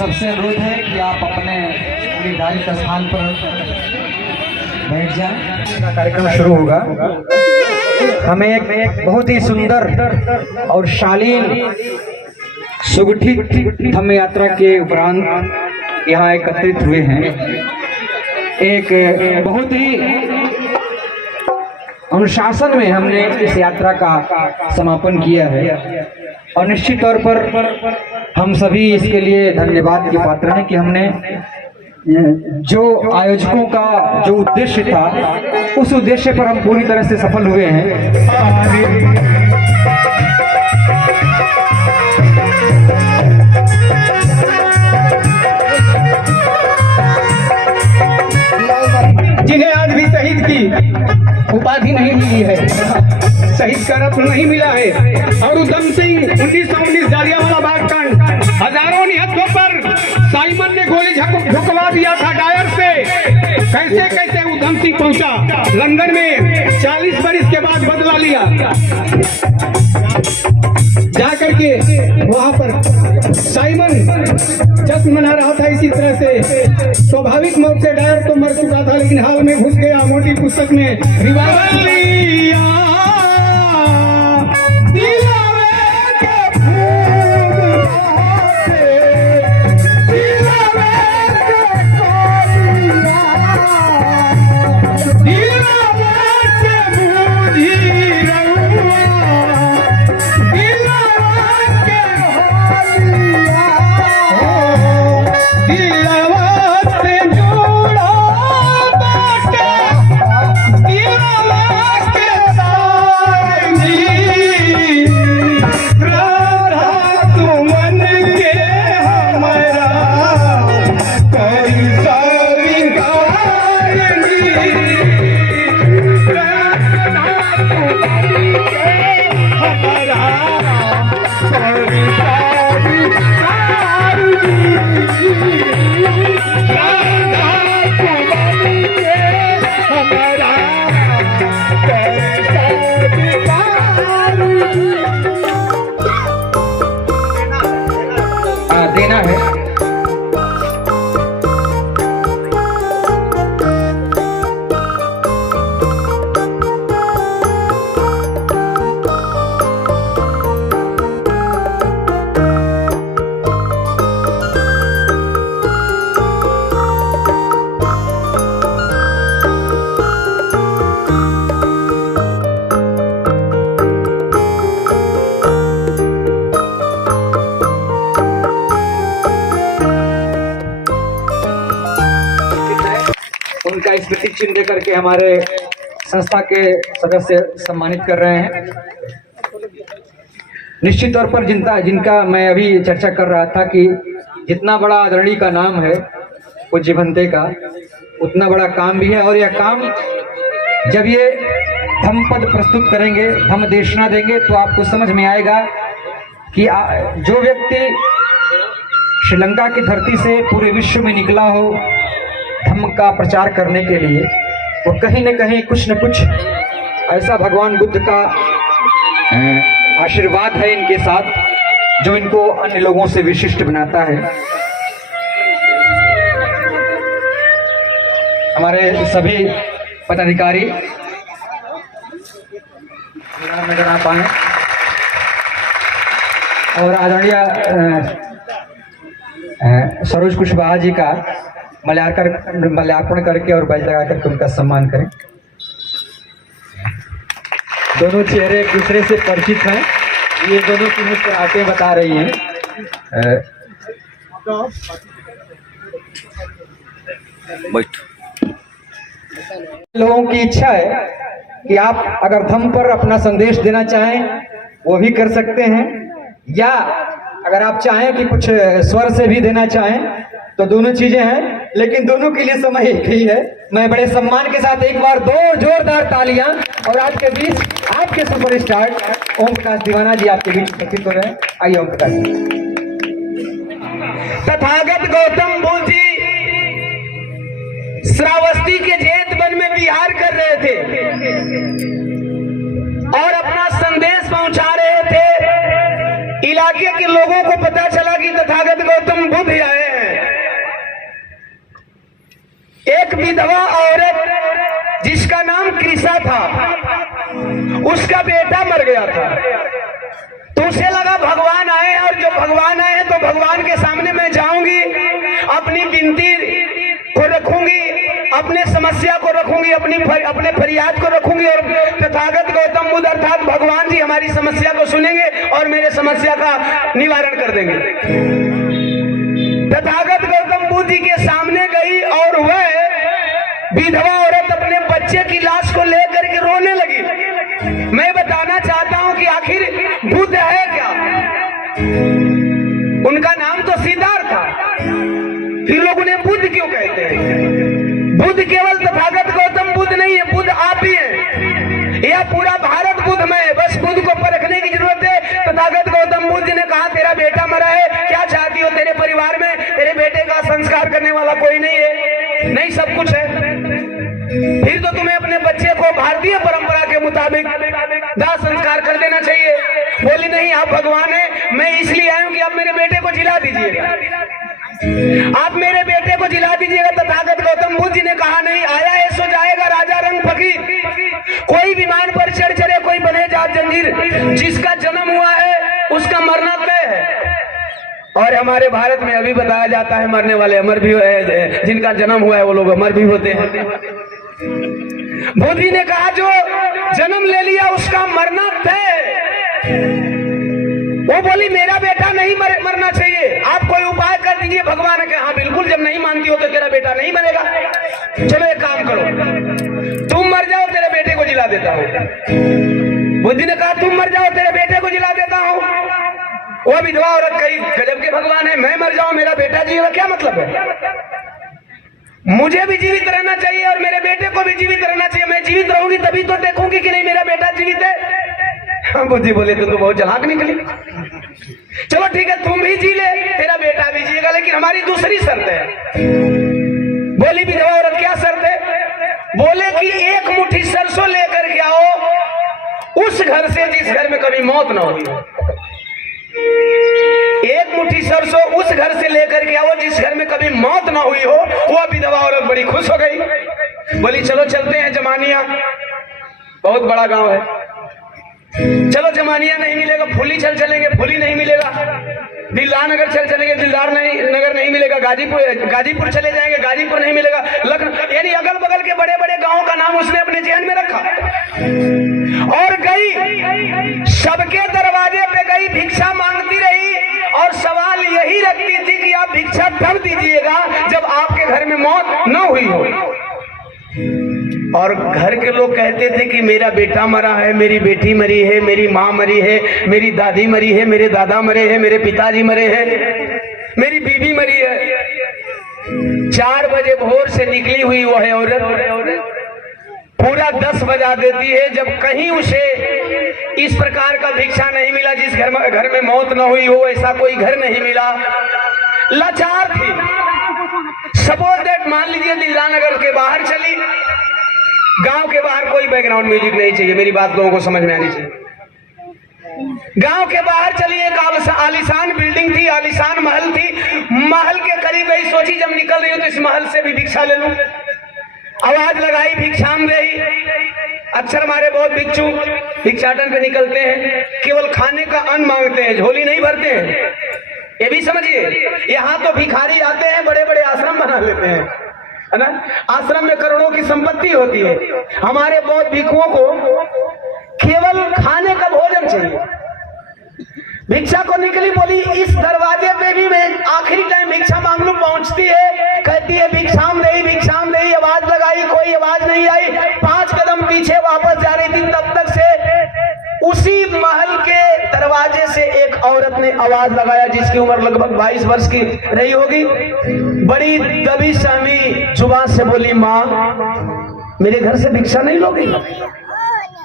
सबसे अनुरोध है कि आप अपने निर्धारित स्थान पर बैठ जाएं। कार्यक्रम शुरू होगा। हमें एक बहुत ही सुंदर और शालीन सुगठित धम्म यात्रा के उपरांत यहाँ एकत्रित हुए हैं। एक बहुत ही अनुशासन में हमने इस यात्रा का समापन किया है और निश्चित तौर पर हम सभी इसके लिए धन्यवाद के पात्र हैं कि हमने जो आयोजकों का जो उद्देश्य था उस उद्देश्य पर हम पूरी तरह से सफल हुए हैं। जिन्हें आज भी शहीद की उपाधि नहीं मिली है, शहीद का रत्न नहीं मिला है और उधम सिंह 1919 जालियांवाला बाग कांड, हजारों निहत्थों पर साइमन ने गोली झुकवा दिया था डायर से। कैसे कैसे उधम सिंह पहुंचा लंदन में, 40 बरस के बाद बदला लिया, जाकर के वहां पर साइमन जश्न मना रहा था। इसी तरह से स्वाभाविक मौत से डायर तो मर चुका था, लेकिन हाल में घुस गया मोटी पुस्तक में रिवाइवल देना है। उनका स्मृति चिन्ह दे करके हमारे संस्था के सदस्य सम्मानित कर रहे हैं। निश्चित तौर पर जिनका मैं अभी चर्चा कर रहा था कि जितना बड़ा आदरणीय का नाम है पूज्य भंते का, उतना बड़ा काम भी है। और यह काम जब ये धम्म पद प्रस्तुत करेंगे, धम्म देशना देंगे, तो आपको समझ में आएगा कि जो व्यक्ति श्रीलंका की धरती से पूरे विश्व में निकला हो धम्म का प्रचार करने के लिए, वो कहीं न कहीं कुछ न कुछ ऐसा भगवान बुद्ध का आशीर्वाद है इनके साथ, जो इनको अन्य लोगों से विशिष्ट बनाता है। हमारे सभी पदाधिकारी नजर आ पाए और आदरणीय सरोज कुशवाहा जी का मल्यार्पण करके और बैज लगा करके उनका सम्मान करें। दोनों चेहरे एक दूसरे से परिचित हैं, ये दोनों की मुस्कुराहटें बता रही हैं। लोगों की इच्छा है कि आप अगर धम्म पर अपना संदेश देना चाहें वो भी कर सकते हैं, या अगर आप चाहें कि कुछ स्वर से भी देना चाहें तो दोनों चीजें हैं, लेकिन दोनों के लिए समय एक ही है। मैं बड़े सम्मान के साथ एक बार दो जोरदार तालियां और आज के बीच आपके सुपरस्टार ओम प्रकाश दीवाना जी आपके बीच उपस्थित हो रहे हैं। आइए ओम प्रकाश। तथागत गौतम बुद्ध जी श्रावस्ती के जेठ वन में विहार कर रहे थे और अपना संदेश पहुंचा रहे थे। इलाके के लोगों को पता चला कि तथागत गौतम बुद्ध आए हैं। एक विधवा औरत जिसका नाम कृषा था, उसका बेटा मर गया था। तो उसे लगा भगवान आए हैं, और जो भगवान आए हैं तो भगवान के सामने मैं जाऊंगी, अपनी विनती को रखूंगी, अपने समस्या को रखूंगी, अपने फरियाद को रखूंगी, और तथागत गौतम बुद्ध अर्थात भगवान जी हमारी समस्या को सुनेंगे और मेरे समस्या का निवारण कर देंगे। तथागत गौतम बुद्ध जी के सामने गई और वह विधवा औरत अपने बच्चे की लाश को लेकर के रोने लगी। मैं बताना चाहता हूं कि आखिर बुद्ध है क्या? उनका नाम तो सिद्धार्थ था, फिर लोग उन्हें बुद्ध क्यों कहते हैं? बुद्ध केवल तथागत गौतम बुद्ध नहीं है, बुद्ध आप ही हैं। यह पूरा भारत बुद्धमय है, बस बुद्ध को परखने की जरूरत है। तथागत गौतम बुद्ध जी ने कहा तेरा बेटा मरा है, क्या चाहती हो? तेरे परिवार में तेरे बेटे का संस्कार करने वाला कोई नहीं है? नहीं, सब कुछ है। फिर तो तुम्हें अपने बच्चे को भारतीय परंपरा के मुताबिक दाह संस्कार कर देना चाहिए। बोली नहीं, आप भगवान हैं, मैं इसलिए आया हूं कि आप मेरे बेटे को जिला दीजिएगा, आप मेरे बेटे को जिला दीजिएगा। तथागत गौतम बुद्ध जी ने कहा नहीं, आया है सो जाएगा, राजा रंग फकीर। कोई विमान पर चढ़ चढ़े, कोई बने जात जंजीर, जिसका जन्म हुआ है उसका मरना तय है। और हमारे भारत में अभी बताया जाता है मरने वाले अमर भी, जिनका जन्म हुआ है वो लोग अमर भी होते हैं। बुद्ध जी ने कहा जो जन्म ले लिया उसका मरना तय। वो बोली मेरा बेटा नहीं मरना चाहिए, आप कोई उपाय कर दीजिए। भगवान के हाँ बिल्कुल, जब नहीं मानती हो तो तेरा बेटा नहीं मरेगा। चलो एक काम करो, तुम मर जाओ, तेरे बेटे को जिला देता हूँ। बुद्ध ने कहा तुम मर जाओ, तेरे बेटे को जिला देता हूँ। वो विधवा औरत कही गजब के भगवान है, मैं मर जाऊं मेरा बेटा जिएगा, क्या मतलब है? मुझे भी जीवित रहना चाहिए और मेरे बेटे को भी जीवित रहना चाहिए। मैं जीवित रहूंगी तभी तो देखूंगी कि नहीं मेरा बेटा जीवित है। बुद्धि बोले तो बहुत चालाक निकली। चलो ठीक है, तुम भी जी ले, तेरा बेटा भी जिएगा, लेकिन हमारी दूसरी शर्त है। बोली विधवा औरत क्या शर्त है? बोले कि एक मुट्ठी सरसों लेकर के आओ उस घर से जिस घर में कभी मौत ना हुई। एक मुट्ठी सरसों उस घर से लेकर के आओ जिस घर में कभी मौत ना हुई हो। वह विधवा औरत बड़ी खुश हो गई, बोली चलो चलते हैं जमानिया, बहुत बड़ा गांव है। चलो जमानिया नहीं मिलेगा, फुली चलेंगे, फुली नहीं मिलेगा। दिलदार नगर चलेंगे, दिलदार नगर नहीं मिलेगा। गाजीपुर चले जाएंगे, गाजीपुर नहीं मिलेगा। लखनऊ, यानी अगल बगल के बड़े बड़े गांवों का नाम उसने अपने जेहन में रखा और गई, सबके दरवाजे पे गई, भिक्षा मांगती रही और सवाल यही रखती थी कि आप भिक्षा तब दीजिएगा जब आपके घर में मौत न हुई हो। और घर के लोग कहते थे कि मेरा बेटा मरा है, मेरी बेटी मरी है, मेरी माँ मरी है, मेरी दादी मरी है, मेरे दादा मरे हैं, मेरे पिताजी मरे हैं, मेरी बीवी मरी है। 4 बजे भोर से निकली हुई वो है औरत, पूरा 10 बजा देती है। जब कहीं उसे इस प्रकार का भिक्षा नहीं मिला, जिस घर में मौत न हुई हो, ऐसा कोई घर नहीं मिला, लाचार थी। सपोज दैट, मान लीजिए दिलदार नगर के बाहर चली, गांव के बाहर कोई बैकग्राउंड म्यूजिक नहीं चाहिए, मेरी बात लोगों को समझ में आनी चाहिए। गांव के बाहर चली, एक आलीशान बिल्डिंग थी, आलीशान महल थी। महल के करीब गई, सोची जब निकल रही हो तो इस महल से भी भिक्षा ले लूं। आवाज लगाई, भिक्षाम देही। अक्सर हमारे बहुत भिक्षु भिक्षाटन पे निकलते हैं, केवल खाने का अन्न मांगते हैं, झोली नहीं भरते हैं। ये भी समझिए, यहाँ तो भिखारी आते हैं, बड़े बड़े आश्रम बना लेते हैं, है ना। आश्रम में करोड़ों की संपत्ति होती है। हमारे बौद्ध भिक्षुओं को केवल खाने का भोजन चाहिए। भिक्षा को निकली, बोली इस दरवाजे पे भी मैं आखिरी टाइम भिक्षा मांग लूं। पहुंचती है, कहती है भिक्षाम देही, भिक्षाम देही। आवाज लगाई, कोई आवाज नहीं आई। 5 कदम पीछे वापस जा रही थी, तब तक से उसी महल के दरवाजे से एक औरत ने आवाज लगाया, जिसकी उम्र लगभग 22 वर्ष की रही होगी। बड़ी दबी सहमी जुबान से बोली, माँ मेरे घर से भिक्षा नहीं लोगी?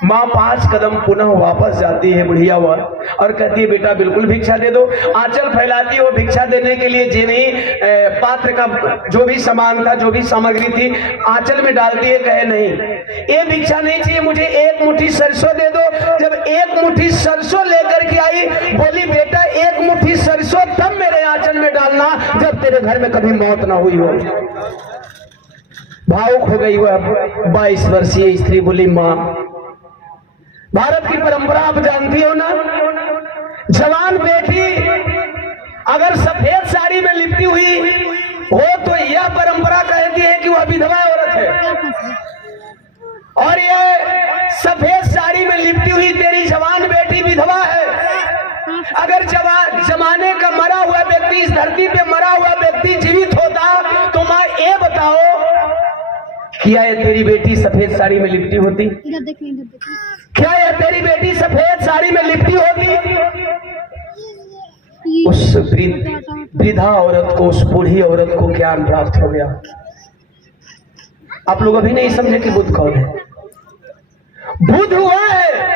माँ 5 कदम पुनः वापस जाती है बुढ़िया हुआ और कहती है बेटा बिल्कुल भिक्षा दे दो। आंचल फैलाती हो भिक्षा देने के लिए, जे नहीं पात्र का जो भी सामान था, जो भी सामग्री थी, आंचल में डालती है। कहे नहीं, ये भिक्षा नहीं चाहिए, मुझे 1 मुट्ठी सरसों दे दो। जब 1 मुट्ठी सरसों लेकर के आई, बोली बेटा 1 मुट्ठी सरसों तब मेरे आंचल में डालना जब तेरे घर में कभी मौत ना हुई हो। भावुक हो गई वह 22 वर्षीय स्त्री, बोली माँ, भारत की परंपरा आप जानती हो ना, जवान बेटी अगर सफेद साड़ी में लिपटी हुई हो तो यह परंपरा कहती है कि वह विधवा औरत है। और ये सफेद साड़ी में लिपटी हुई तेरी जवान बेटी विधवा है। अगर जमाने का मरा हुआ व्यक्ति, इस धरती पे मरा हुआ व्यक्ति जीवित होता तो माँ ये बताओ, क्या ये तेरी बेटी सफेद साड़ी में लिपटी होती? क्या ये तेरी बेटी सफेद साड़ी में लिपटी होती? उस वृद्धा औरत को, उस बूढ़ी औरत को ज्ञान प्राप्त हो गया। आप लोग अभी नहीं समझे कि बुद्ध कौन है। बुद्ध हुआ है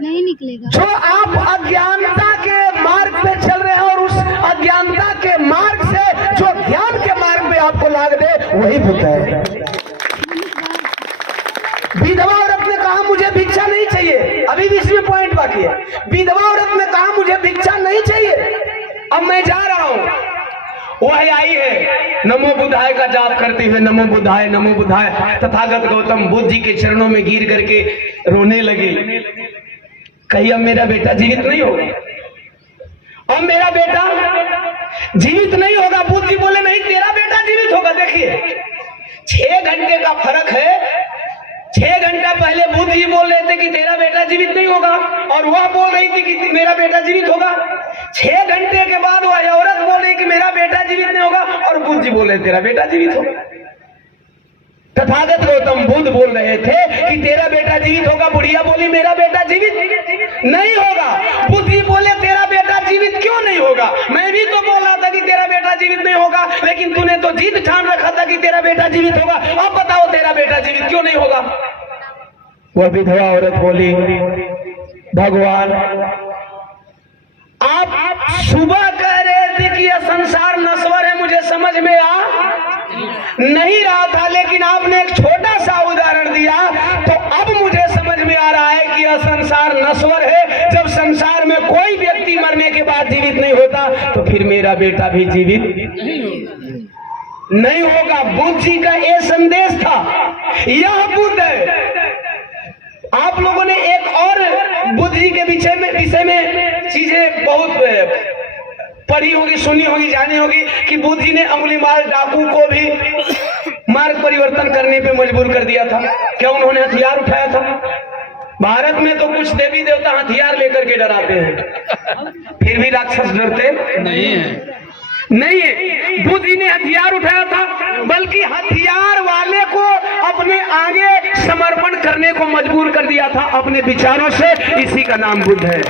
नहीं निकलेगा जो आप अज्ञानता के मार्ग पे चल रहे हैं और उस अज्ञानता के मार्ग से जो ज्ञान के मार्ग पे आपको लाग दे, वही बुद्ध है। विधवा औरत ने कहा मुझे भिक्षा नहीं चाहिए, अभी भी इसमें पॉइंट बाकी है। विधवा औरत ने कहा मुझे भिक्षा नहीं चाहिए, अब मैं जा रहा हूं। वह आई है नमो बुद्धाय का जाप करते हुए, नमो बुद्धाय नमो बुद्धाय। तथागत गौतम बुद्ध जी के चरणों में गिर करके रोने लगे, कहीं अब मेरा बेटा जीवित नहीं होगा, अब मेरा बेटा जीवित नहीं होगा। बुद्ध जी बोले नहीं, तेरा बेटा जीवित होगा। देखिए 6 घंटे का फर्क है। 6 घंटा पहले बुद्ध जी बोल रहे थे कि तेरा बेटा जीवित नहीं होगा, और वह बोल रही थी कि मेरा बेटा जीवित होगा। 6 घंटे के बाद वह औरत बोल रही कि मेरा बेटा जीवित नहीं होगा, और बुद्ध जी बोल रहे तेरा बेटा जीवित होगा। तथागत गौतम बुद्ध बोल रहे थे कि तेरा बेटा जीवित होगा, बुढ़िया बोली मेरा बेटा जीवित नहीं होगा। बुद्ध जी बोले तेरा बेटा जीवित क्यों नहीं होगा? मैं भी तो बोल रहा था कि तेरा बेटा जीवित नहीं होगा, लेकिन तूने तो जिद ठान रखा था कि तेरा बेटा जीवित होगा। अब बताओ तेरा बेटा जीवित क्यों नहीं होगा? वह विधवा औरत बोली भगवान, आप सुबह कह रहे थे कि यह संसार नश्वर है, मुझे समझ में आ नहीं रहा था, लेकिन आपने एक छोटा सा उदाहरण दिया तो अब मुझे समझ में आ रहा है कि यह संसार नश्वर है। जब संसार में कोई व्यक्ति मरने के बाद जीवित नहीं होता तो फिर मेरा बेटा भी जीवित नहीं होगा। बुद्ध जी का यह संदेश था, यह बुद्ध है। आप लोगों ने एक और बुद्ध जी के विषय में चीजें बहुत पढ़ी होगी, सुनी होगी, जानी होगी कि बुद्ध जी ने अंगुलीमाल डाकू को भी मार्ग परिवर्तन करने पे मजबूर कर दिया था। क्या उन्होंने हथियार उठाया था? भारत में तो कुछ देवी देवता हथियार लेकर के डराते हैं, फिर भी राक्षस डरते नहीं है। बुद्ध जी ने हथियार उठाया था, बल्कि हथियार वाले को अपने आगे समर्पण करने को मजबूर कर दिया था अपने विचारों से। इसी का नाम बुद्ध है,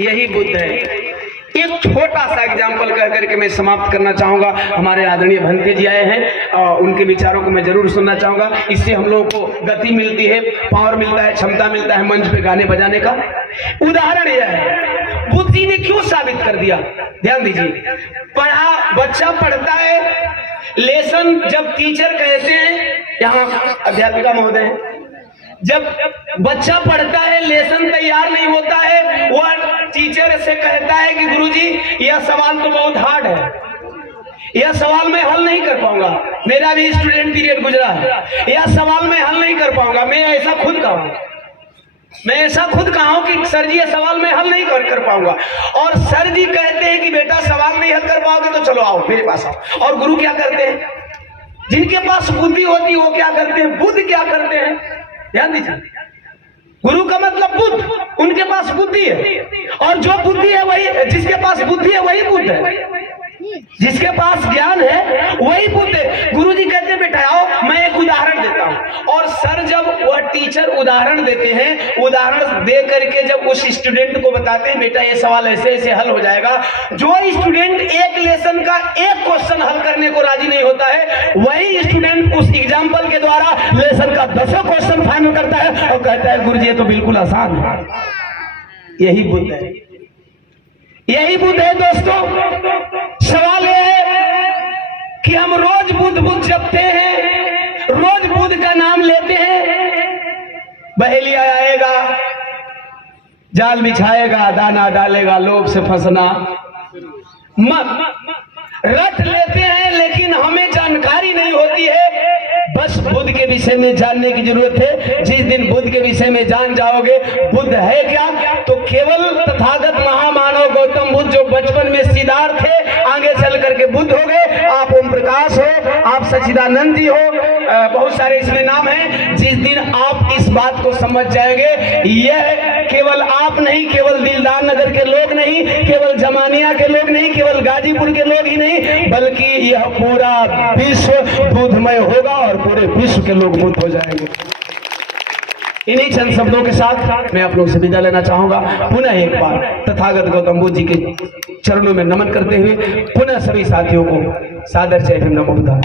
यही बुद्ध है। एक छोटा सा एग्जाम्पल कह करके मैं समाप्त करना चाहूंगा। हमारे आदरणीय भंते जी आए हैं और उनके विचारों को मैं जरूर सुनना चाहूंगा। इससे हम लोगों को गति मिलती है, पावर मिलता है, क्षमता मिलता है मंच पे गाने बजाने का। उदाहरण यह है बुद्ध जी ने क्यों साबित कर दिया, ध्यान दीजिए। बच्चा पढ़ता है लेसन, जब टीचर कहते हैं, यहाँ अध्यापिका महोदय, जब बच्चा पढ़ता है लेसन तैयार नहीं होता है, वह टीचर से कहता है कि गुरुजी यह सवाल तो बहुत हार्ड है, यह सवाल मैं हल नहीं कर पाऊंगा। मेरा भी स्टूडेंट पीरियड गुजरा है, यह सवाल मैं हल नहीं कर पाऊंगा। मैं ऐसा खुद कहा हूं कि सर जी ये सवाल मैं हल नहीं कर पाऊंगा। और सर जी कहते हैं कि बेटा सवाल नहीं हल कर पाओगे तो चलो आओ मेरे पास आओ। और गुरु क्या करते हैं? जिनके पास बुद्धि होती है वो क्या करते हैं? बुद्ध क्या करते हैं? ध्यान दीजिए, गुरु का मतलब बुद्ध, उनके पास बुद्धि है, और जो बुद्धि है वही, जिसके पास बुद्धि है वही बुद्ध है, जिसके पास ज्ञान है वही बुद्ध है। गुरु जी कहते हैं बेटा आओ मैं एक उदाहरण देता हूं। और सर जब वह टीचर उदाहरण देते हैं, उदाहरण दे करके जब उस स्टूडेंट को बताते हैं बेटा ये सवाल ऐसे ऐसे हल हो जाएगा, जो स्टूडेंट एक लेसन का एक क्वेश्चन हल करने को राजी नहीं होता है, वही स्टूडेंट उस एग्जाम्पल के द्वारा लेसन का 10 क्वेश्चन फाइनल करता है और कहता है गुरु जी ये तो बिल्कुल आसान है। यही बुद्ध है, यही बुद्ध है दोस्तों। सवाल यह है कि हम रोज बुद्ध जपते हैं, रोज बुद्ध का नाम लेते हैं, बहेलिया आएगा, जाल बिछाएगा, दाना डालेगा, लोभ से फंसना मत रट लेते हैं, लेकिन हमें जानकारी नहीं होती विषय में जानने की जरूरत है। जिस दिन बुद्ध के विषय में जान जाओगे बुद्ध है क्या, तो केवल तथागत महामानव गौतम बुद्ध जो बचपन में सीधार थे, आगे चल करके बुद्ध हो गए। आप ओम प्रकाश हो, आप सच्चिदानंद जी हो, बहुत सारे इसमें नाम हैं। जिस दिन आप इस बात को समझ जाएंगे, यह केवल आप नहीं, केवल दिलदार नगर के लोग नहीं, केवल जमानिया के लोग नहीं, केवल गाजीपुर के लोग ही नहीं, बल्कि यह पूरा विश्व बुद्धमय होगा और पूरे विश्व के लोग बुद्ध हो जाएंगे। इन्हीं चंद शब्दों के साथ मैं आप लोग से विदा लेना चाहूंगा। पुनः एक बार तथागत गौतम बुद्ध जी के चरणों में नमन करते हुए पुनः सभी साथियों को सादर जय भीम नमो बुद्धाय।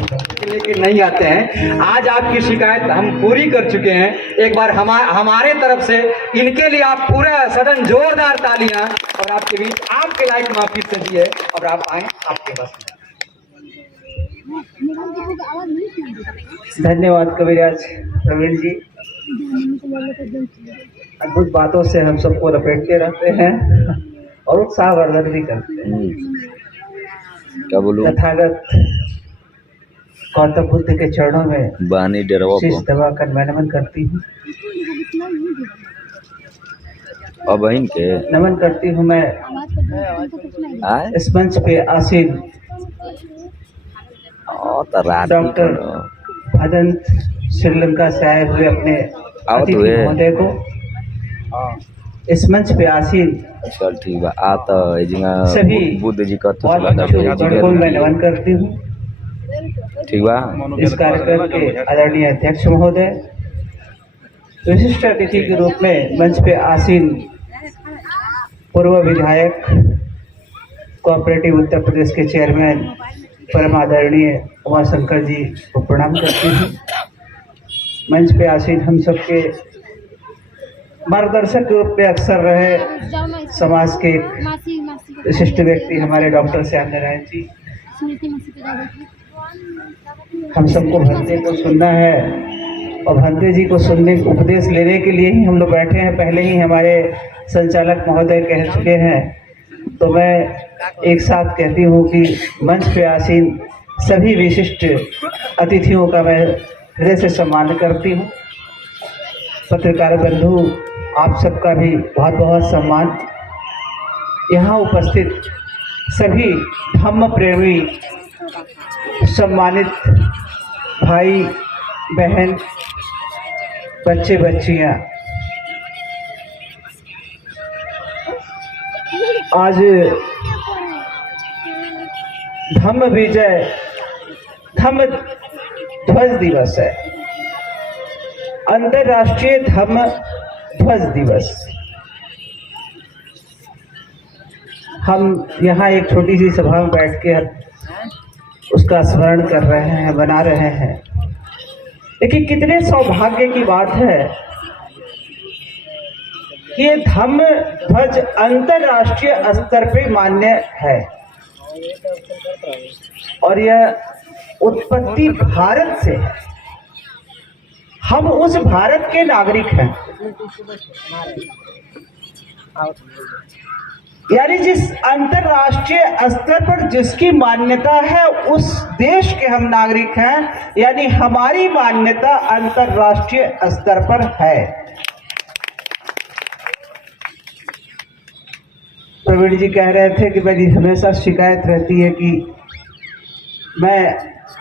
लेकिन नहीं आते हैं। आज आपकी शिकायत हम पूरी कर चुके हैं। एक बार हमारे तरफ से इनके लिए आप पूरा सदन जोरदार तालियां, और आपके बीच आपके लायक माफी सजी है, और आप आए आपके पास। धन्यवाद कविराज प्रवीण जी, अद्भुत बातों से हम सबको लपेटते रहते हैं और उत्साहवर्धन भी करते हैं। क्या बोलूं? तथागत गौतम बुद्ध के चरणों में बानी डरवा शीश दबाकर मैं नमन करती हूँ। और बहन के नमन करती हूँ मैं आए इस मंच पे आसीन डॉक्टर भदंत श्रीलंका से आए हुए अपने अतिथि महोदय को, इस मंच पे आसीन चल ठीक है। आता सभी बुद्ध जी का को मैं नमन करती हूँ। ठीक बा। इस कार्यक्रम के आदरणीय अध्यक्ष महोदय, विशिष्ट अतिथि के रूप में मंच पे आसीन पूर्व विधायक कोऑपरेटिव उत्तर प्रदेश के चेयरमैन परम आदरणीय उमाशंकर जी को प्रणाम करती हूँ। मंच पे आसीन हम सबके मार्गदर्शक के रूप में अक्सर रहे समाज के विशिष्ट व्यक्ति हमारे डॉक्टर श्याम नारायण जी, हम सबको भंते को सुनना है और भंते जी को सुनने उपदेश लेने के लिए ही हम लोग बैठे हैं। पहले ही हमारे संचालक महोदय कह चुके हैं, तो मैं एक साथ कहती हूँ कि मंच पे आसीन सभी विशिष्ट अतिथियों का मैं हृदय से सम्मान करती हूँ। पत्रकार बंधु, आप सबका भी बहुत बहुत सम्मान। यहाँ उपस्थित सभी धम्म प्रेमी सम्मानित भाई बहन, बच्चे बच्चियाँ, आज धम्म विजय धम्म ध्वज दिवस है, अंतर्राष्ट्रीय धम्म ध्वज दिवस। हम यहाँ एक छोटी सी सभा में बैठ के उसका स्मरण कर रहे हैं, बना रहे हैं, लेकिन कितने सौभाग्य की बात है कि ये धम्म ध्वज अंतर्राष्ट्रीय स्तर पे मान्य है और यह उत्पत्ति भारत से है। हम उस भारत के नागरिक हैं, यानी जिस अंतर्राष्ट्रीय स्तर पर जिसकी मान्यता है उस देश के हम नागरिक हैं, यानी हमारी मान्यता अंतर्राष्ट्रीय स्तर पर है। प्रवीण जी कह रहे थे कि मेरी हमेशा शिकायत रहती है कि मैं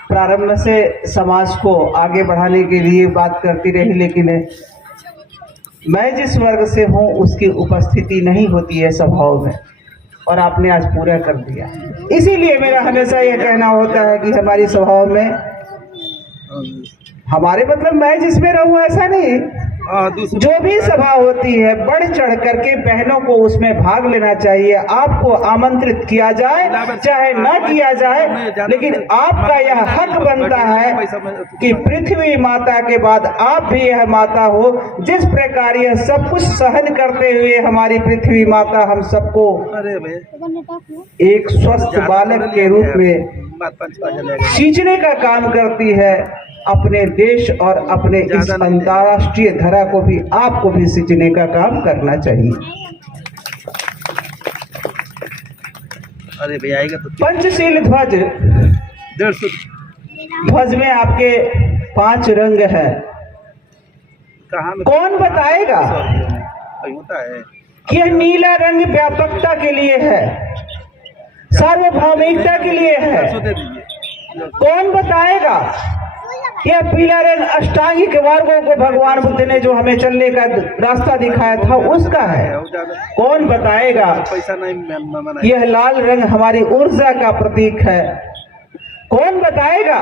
प्रारंभ से समाज को आगे बढ़ाने के लिए बात करती रही, लेकिन मैं जिस वर्ग से हूँ उसकी उपस्थिति नहीं होती है सभाओं में, और आपने आज पूरा कर दिया। इसीलिए मेरा हमेशा यह कहना होता है कि हमारी सभाओं में, हमारे मतलब मैं जिसमें रहूँ ऐसा नहीं, जो भी सभा होती है बढ़ चढ़ करके बहनों को उसमें भाग लेना चाहिए। आपको आमंत्रित किया जाए चाहे न किया जाए, लेकिन आपका यह हक बनता है कि पृथ्वी माता के बाद आप भी यह माता हो। जिस प्रकार यह सब कुछ सहन करते हुए हमारी पृथ्वी माता हम सबको एक स्वस्थ बालक के रूप में सींचने का काम करती है, अपने देश और अपने इस अंतर्राष्ट्रीय धरा को भी आपको भी सींचने का काम करना चाहिए। अरे भैया आएगा तो पंचशील ध्वज, ध्वज में आपके 5 रंग है। कौन बताएगा कि यह नीला रंग व्यापकता के लिए है, सार्वभौमिकता के लिए है? कौन बताएगा कि यह पीला रंग अष्टांगिक मार्गों को भगवान बुद्ध ने जो हमें चलने का रास्ता दिखाया था उसका है? कौन बताएगा कि यह लाल रंग हमारी ऊर्जा का प्रतीक है? कौन बताएगा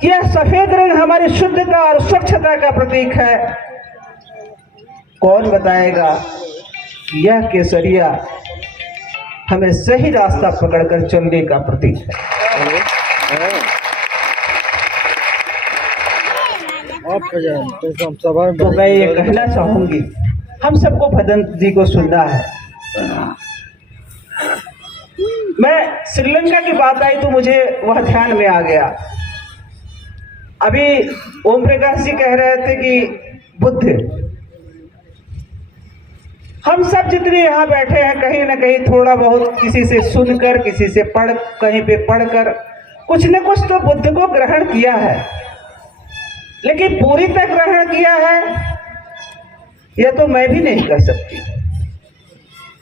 कि यह सफेद रंग हमारी शुद्धता और स्वच्छता का प्रतीक है? कौन बताएगा कि यह केसरिया हमें सही रास्ता पकड़कर चलने का प्रतीक है? तो मैं ये कहना चाहूंगी, हम सबको भदंत जी को सुनना है। मैं श्रीलंका की बात आई तो मुझे वह ध्यान में आ गया। अभी ओम प्रकाश जी कह रहे थे कि बुद्ध, हम सब जितने यहाँ बैठे हैं कहीं ना कहीं थोड़ा बहुत किसी से सुनकर, किसी से पढ़, कहीं पे पढ़कर कुछ न कुछ तो बुद्ध को ग्रहण किया है, लेकिन पूरी तरह ग्रहण किया है यह तो मैं भी नहीं कर सकती।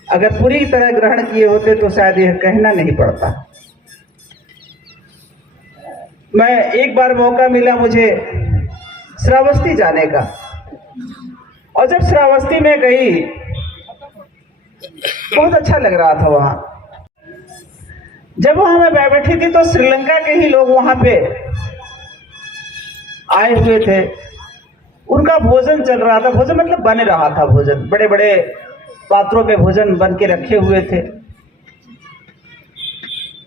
अगर पूरी तरह ग्रहण किए होते तो शायद यह कहना नहीं पड़ता। मैं एक बार मौका मिला मुझे श्रावस्ती जाने का, और जब श्रावस्ती में गई बहुत अच्छा लग रहा था वहां। जब वहां मैं बैठी थी तो श्रीलंका के ही लोग वहां पे आए हुए थे। उनका भोजन चल रहा था, भोजन मतलब बन रहा था, भोजन बड़े बड़े पात्रों में भोजन बन के रखे हुए थे।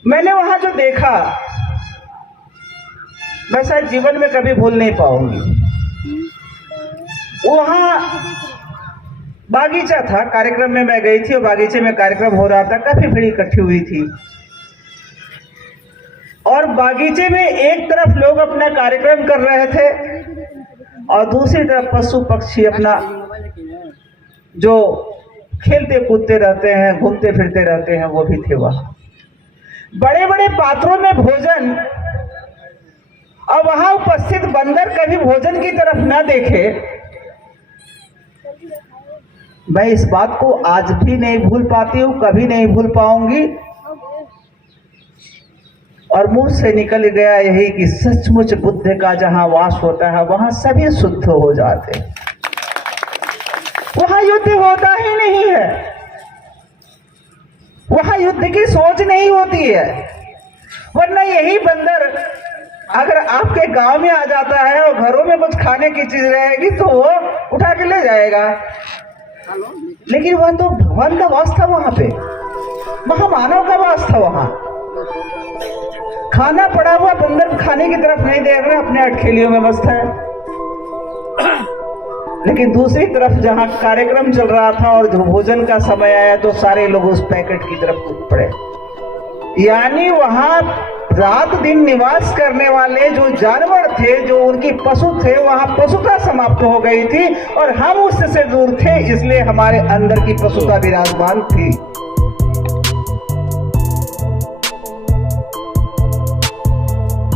मैंने वहां जो देखा मैं शायद जीवन में कभी भूल नहीं पाऊंगी। वहां बागीचा था, कार्यक्रम में मैं गई थी और बागीचे में कार्यक्रम हो रहा था, काफी भीड़ इकट्ठी हुई थी। और बागीचे में एक तरफ लोग अपना कार्यक्रम कर रहे थे और दूसरी तरफ पशु पक्षी अपना जो खेलते कूदते रहते हैं, घूमते फिरते रहते हैं, वो भी थे वहां। बड़े बड़े पात्रों में भोजन, और वहां उपस्थित बंदर कभी भोजन की तरफ न देखे। मैं इस बात को आज भी नहीं भूल पाती हूँ, कभी नहीं भूल पाऊंगी। और मुंह से निकल गया यही कि सचमुच बुद्ध का जहां वास होता है वहां सभी शुद्ध हो जाते, वहां युद्ध होता ही नहीं है, वहां युद्ध की सोच नहीं होती है। वरना यही बंदर अगर आपके गांव में आ जाता है और घरों में कुछ खाने की चीज रहेगी तो वो उठा के ले जाएगा, लेकिन वह तो भगवान का वास था वहां पे, महामानव का वास था। वहां खाना पड़ा हुआ बंदर खाने की तरफ नहीं देख रहे, अपने अटखेलियों में मस्त है। लेकिन दूसरी तरफ जहां कार्यक्रम चल रहा था और जो भोजन का समय आया तो सारे लोग उस पैकेट की तरफ कूद पड़े। यानी वहां रात दिन निवास करने वाले जो जानवर थे, जो उनकी पशु थे, वहां पशुता समाप्त हो गई थी और हम उससे दूर थे, इसलिए हमारे अंदर की पशुता विराजमान थी।